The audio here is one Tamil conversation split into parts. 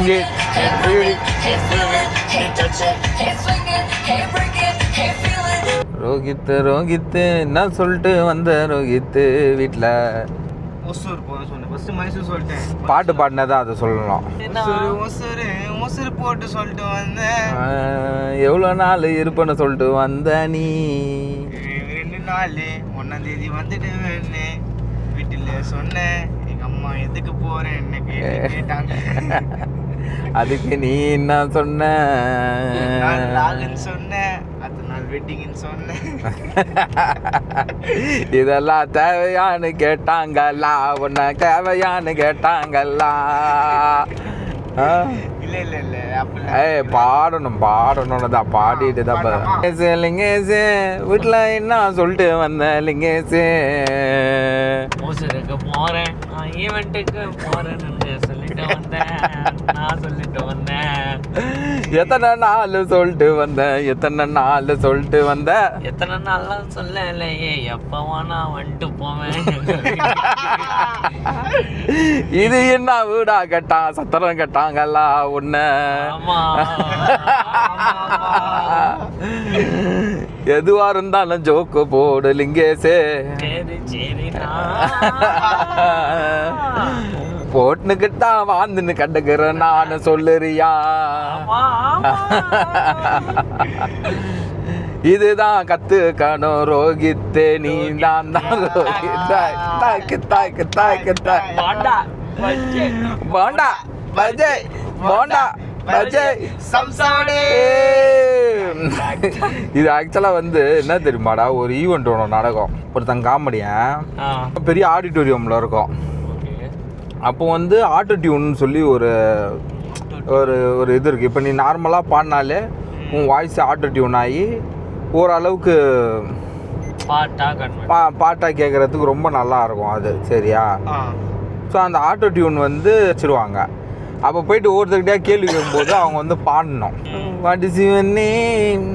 swing it, feel it. Rohit என்ன சொல்லிட்டு வந்த ரோஹித் வீட்டில் ஒசூர் போன சொன்னேன். ஃபர்ஸ்ட் மைசூர் சொல்லிட்டேன். பாட்டு பாடினதா அதை சொல்லலாம். ஒசூர் போட்டு சொல்லிட்டு வந்தேன். எவ்வளோ நாள் இருப்பேன்னு சொல்லிட்டு வந்த நீ 2 நாள் 1ஆம் தேதி வந்துடுவேன்னு வீட்டில் சொன்னேன். எங்கள் அம்மா எதுக்கு போகிறேன்னு கேட்டாங்க. அதுக்கு நீ என்ன சொன்ன? சொன்னேன். அடுத்த நாள் வெட்டிங்னு சொன்னேன். இதெல்லாம் தேவையான்னு கேட்டாங்கல்லா, உன்னை தேவையான்னு கேட்டாங்கல்லா. பாடணும் தான் பாடிட்டு தான் லிங்கேசே வீட்டில் என்ன சொல்லிட்டு வந்தேன் லிங்கேசே போறேன் ஈவெண்ட்டுக்கு போறேன்னு சொல்லிட்டு வந்தேன். எத்தனை நாள் சொல்லிட்டு வந்தேன், எத்தனை நாள் சொல்லிட்டு வந்தேன், எத்தனை நாள்லாம் சொல்லலையே, எப்பவா நான் வந்துட்டு போவேன். இது என்ன வீடா கேட்டான், சத்திரம் கேட்டாங்கல்லா உன்ன. எதுவா இருந்தாலும் ஜோக்கு போடு லிங்கேசே. போட்டுக்கிட்டா வாழ்ந்துன்னு கண்டுக்கிறேன் நான் சொல்லுறியா? இதுதான் கத்துக்கணும் ரோஹித், நீ தான் போண்டா பஜய் போண்டா பஜய் சம்சாடே. இது ஆக்சுவலா வந்து என்ன தெரியுமாடா, ஒரு ஈவெண்ட் ஒன்று நடக்கும். ஒருத்தங்க காமெடியன் பெரிய ஆடிட்டோரியம்ல இருக்கும். அப்போ வந்து ஆட்டோ டியூன்னு சொல்லி ஒரு ஒரு இது இருக்குது. இப்போ நீ நார்மலாக பாடினாலே உன் வாய்ஸ் ஆட்டோ டியூன் ஆகி ஓரளவுக்கு பாட்டாக கேட்குறதுக்கு ரொம்ப நல்லா இருக்கும் அது, சரியா? ஸோ அந்த ஆட்டோ டியூன் வந்து வச்சுருவாங்க. அப்போ போயிட்டு ஒவ்வொருத்தர்கிட்டயா கேள்வி கேட்கும்போது அவங்க வந்து பாடணும். What is your name?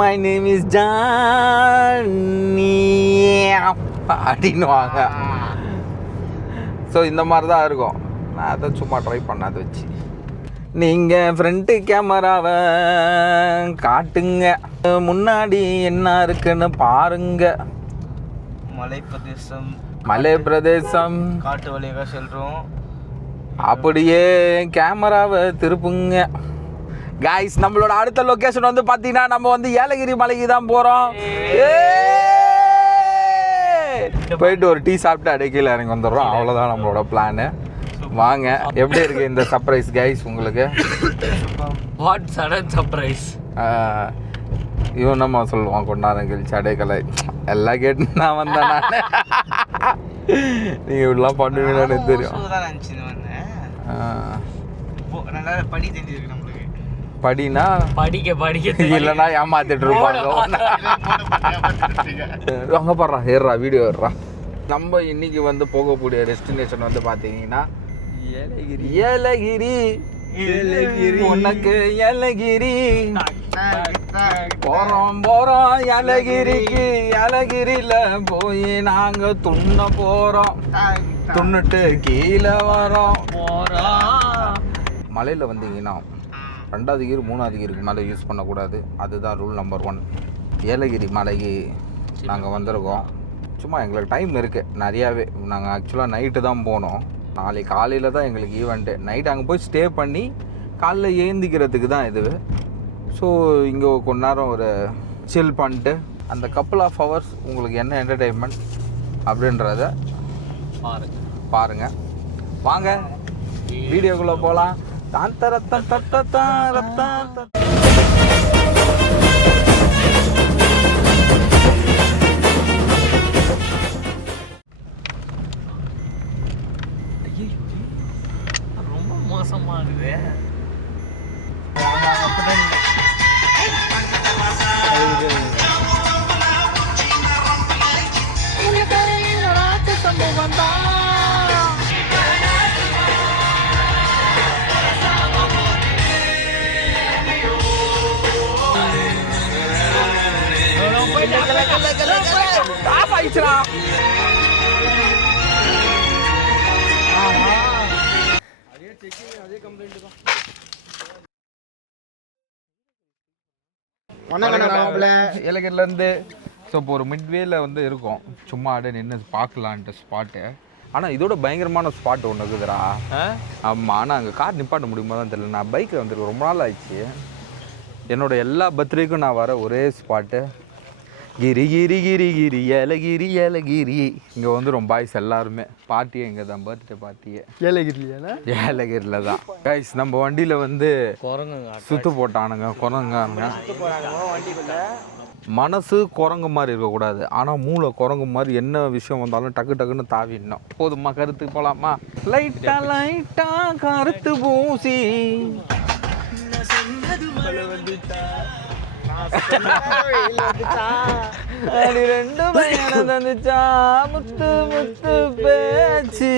My name is Johnny அப்படின்னுவாங்க. ஸோ இந்த மாதிரி தான் இருக்கும். நான் அதை சும்மா ட்ரை பண்ண அதை வச்சு. நீங்கள் ஃப்ரண்ட்டு கேமராவை காட்டுங்க, முன்னாடி என்ன இருக்குன்னு பாருங்க. மலை பிரதேசம் காட்டு வழியாக செல்றோம். அப்படியே கேமராவை திருப்புங்க. காய்ஸ், நம்மளோட அடுத்த லொக்கேஷன் வந்து பார்த்தீங்கன்னா நம்ம வந்து ஏலகிரி மலைக்கு தான் போகிறோம். போயிட்டு ஒரு டீ சாப்பிட்டு அடைக்கையில் இறங்கி வந்துடுறோம். அவ்வளோதான் நம்மளோட பிளானு. வாங்க, எப்படி இருக்கு இந்த சர்ப்ரைஸ் கைஸ் உங்களுக்கு? What sudden surprise. இவன் நம்ம சொல்லுவான் கொண்டாரங்கள் சடைக்கலை எல்லாம் கேட்டு நான் வந்தேன். நீங்கள் இப்படிலாம் பண்ணுவீங்கன்னு தெரியும். படினா படிக்க இல்லைன்னா ஏமாத்திட்டு இருப்பாங்க. அங்கே பாடுறா, ஏறுறா, வீடியோ ஏறுறா. நம்ம இன்னைக்கு வந்து போகக்கூடிய டெஸ்டினேஷன் வந்து பார்த்தீங்கன்னா ஏலகிரி. உனக்கு ஏலகிரி போறோம் ஏலகிரிக்கு. ஏலகிரியில போய் நாங்க துண்ண போறோம், துண்ணுட்டு கீழே வரோம். மலையில வந்தீங்கன்னா 2வது கியர் 3வது கியருக்கு மேலே யூஸ் பண்ணக்கூடாது. அதுதான் ரூல் நம்பர் 1. ஏலகிரி மலைக்கு நாங்கள் வந்திருக்கோம். சும்மா எங்களுக்கு டைம் இருக்குது நிறையாவே. நாங்கள் ஆக்சுவலாக நைட்டு தான் போனோம். நாளைக்கு காலையில் தான் எங்களுக்கு ஈவெண்ட்டு. நைட்டு அங்கே போய் ஸ்டே பண்ணி காலைல ஏந்திக்கிறதுக்கு தான் இது. ஸோ இங்கே கொஞ்ச நேரம் ஒரு சில் பண்ணிட்டு அந்த கப்புள் ஆஃப் ஹவர்ஸ் உங்களுக்கு என்ன என்டர்டெயின்மெண்ட் அப்படின்றத பாருங்கள். வாங்க வீடியோக்குள்ளே போகலாம். தான் தரத்தான் தத்தான் ரத்தான். ரொம்ப மோசமா இருக்குது. ஆஃப் ஆயிடுச்சுடா. அதே செக்கிங் அதே கம்ப்ளைண்ட். ஏலகிரிலேருந்து ஸோ இப்போ ஒரு மிட்வேல வந்து இருக்கும், சும்மா அப்படியே நின்று பார்க்கலான்ட்டு ஸ்பாட்டு. ஆனால் இதோட பயங்கரமான ஸ்பாட் ஒன்று இருக்குதுடா. ஆமாம், ஆனால் அங்கே கார் நிப்பாட்ட முடியுமா தான் தெரியல. நான் பைக்கில் வந்துருக்கு, ரொம்ப நாள் ஆயிடுச்சு. என்னோட எல்லா பர்த்டேக்கும் நான் வர ஒரே ஸ்பாட்டு கிரி கிரி கிரி கிரி ஏலகிரி ஏலகிரி. இங்கே வந்துடும் பாய்ஸ் எல்லாருமே. பார்ட்டியே இங்கே தான், பர்த்டே பார்ட்டியே ஏலகிரியில் தான். கைஸ் நம்ம வண்டியில் வந்து சுத்து போட்டானுங்க குரங்காங்க. மனசு குரங்கு மாதிரி இருக்கக்கூடாது, ஆனால் மூளை குரங்கு மாதிரி என்ன விஷயம் வந்தாலும் டக்கு டக்குன்னு தாவிடணும். போதுமா, கருத்துக்கு போகலாமா? லைட்டா லைட்டா கருத்து பூசி ரெண்டு பையன் தந்துச்சா முத்து முத்து பேச்சு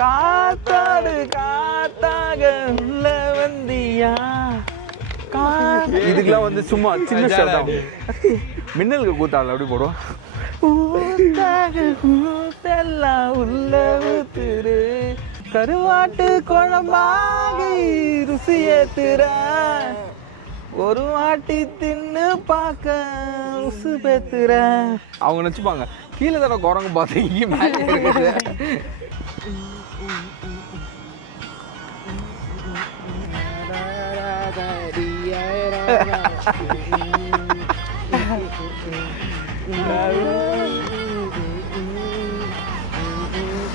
காத்தாடு காத்தாக உள்ள வந்தியா. இதுக்கெல்லாம் வந்து சும்மா சின்ன ஷர்ட் மின்னலுக்கு கூத்தாள் அப்படி போடுவோம். ஊத்தெல்லாம் உள்ள ஊத்துரு கருவாட்டு குழம்பாக ருசி ஏத்துற ஒரு வாட்டி தின்னு பார்க்க உசு பேத்துற. அவங்க நினச்சிப்பாங்க கீழே தானே குரங்கு பார்த்தீங்க மேலே இருக்குது.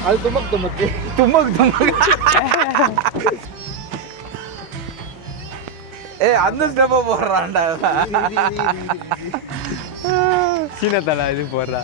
அது துமக்கு துமக்கு துமக்கு துமக்கு. அந்த ஸ்டெப்பை போடுறான்டா சீனத்தடா. இது போடுறா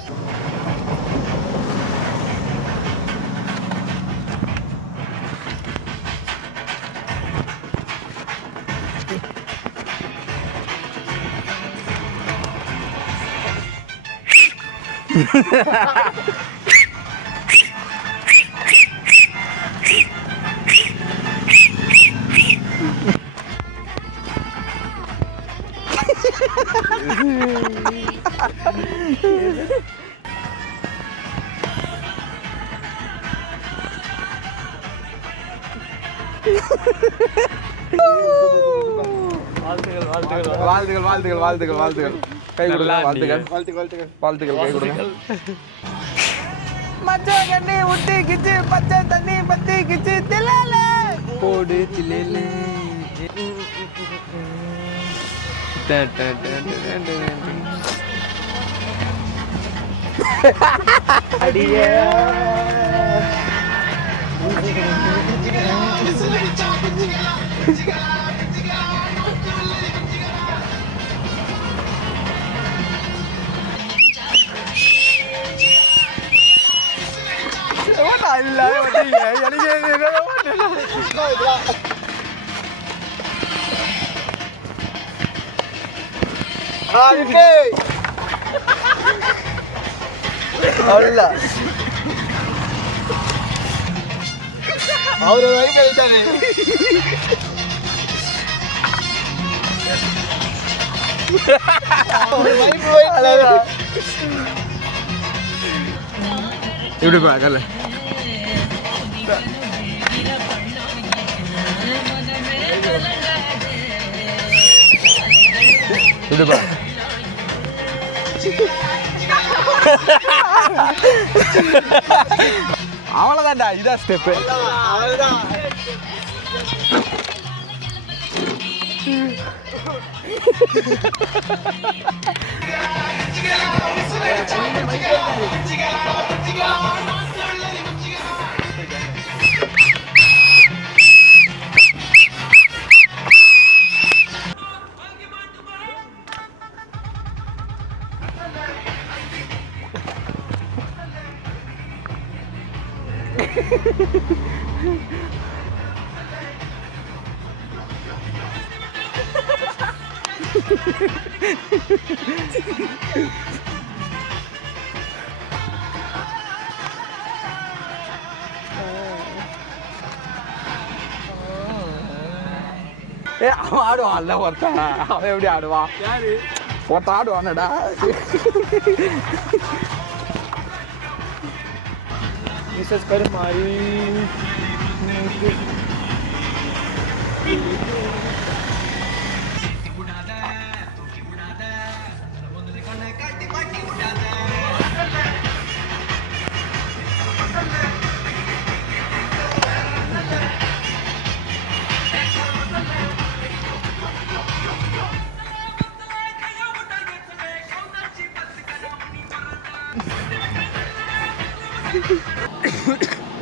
வாழ்த்துக்கள் வாழ்த்துக்கள் வாழ்த்துக்கள் வாழ்த்துக்கள். கை கொடுங்க. வாழ்த்துக்கள் வாழ்த்துக்கள் வாழ்த்துக்கள். கை கொடுங்க. மச்ச கண்ணி ஊட்டி கிச்சு பச்சை தண்ணி பத்தி கிச்சு தில்லேல போடு தில்லேல. அடியே அவரு வைப் எழுத்தானே இப்படி பார்க்கல இப்படி பா. அவ்வளோதான்டா, இதான் ஸ்டெப்பு. அவ்வளவுதான். அவன் ஆடுவான்ல ஒருத்தன், அவன் எப்படி ஆடுவான்? ஒருத்தன் ஆடுவானடா. மிஸ்ஸஸ் கருமாரி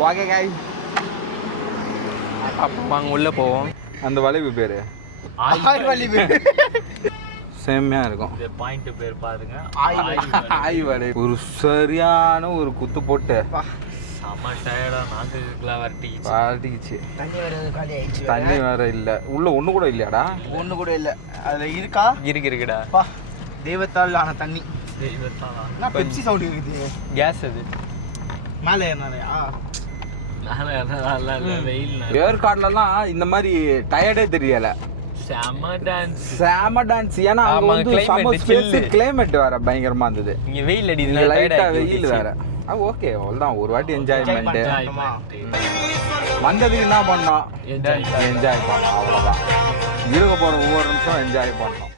ஓகே காய். அப்போ வாங்க உள்ளே போவோம். அந்த வளைவு பேர் செம்மையாக இருக்கும். இந்த பாயிண்ட் பேர் பாருங்க. ஆய் வளைவு. ஒரு சரியான ஒரு குத்து போட்டு செம்ம டயர்டா நாக்குலாம் வரட்டிக்கிச்சு. தண்ணி வேற காலி ஆயிடுச்சு. தண்ணி வேற இல்லை. உள்ள ஒன்று கூட இல்லையாடா? ஒண்ணு கூட இல்ல. அதுல இருக்கா? இருக்குடா. பா தெய்வத்தால் ஆன தண்ணி. தெய்வத்தானா? என்ன பெப்சி சவுண்ட் இருக்குது? கேஸ் அது. மேலே ஏறினாலயா? வெயில் ஏற்காடுலலாம் இந்த மாதிரி டயர்டே தெரியல. செம்ம டான்ஸ். செம டான்ஸ். ஏன்னா அங்க ஆமா, வந்து climate summer space chill. Climate வேற பயங்கரமா இருந்தது. இங்க வெயில் இங்க அடிக்குதுல லைட்டா வெயில் வேற. ஓகே அவ்வளோதான். ஒரு வாட்டி என்ஜாய்மெண்ட். வந்ததுக்கு என்ன பண்ணோம்? என்ஜாய் பண்ணோம். அவ்வளோதான். இருக்க போற ஒவ்வொரு நிமிஷம் என்ஜாய் பண்ணோம்.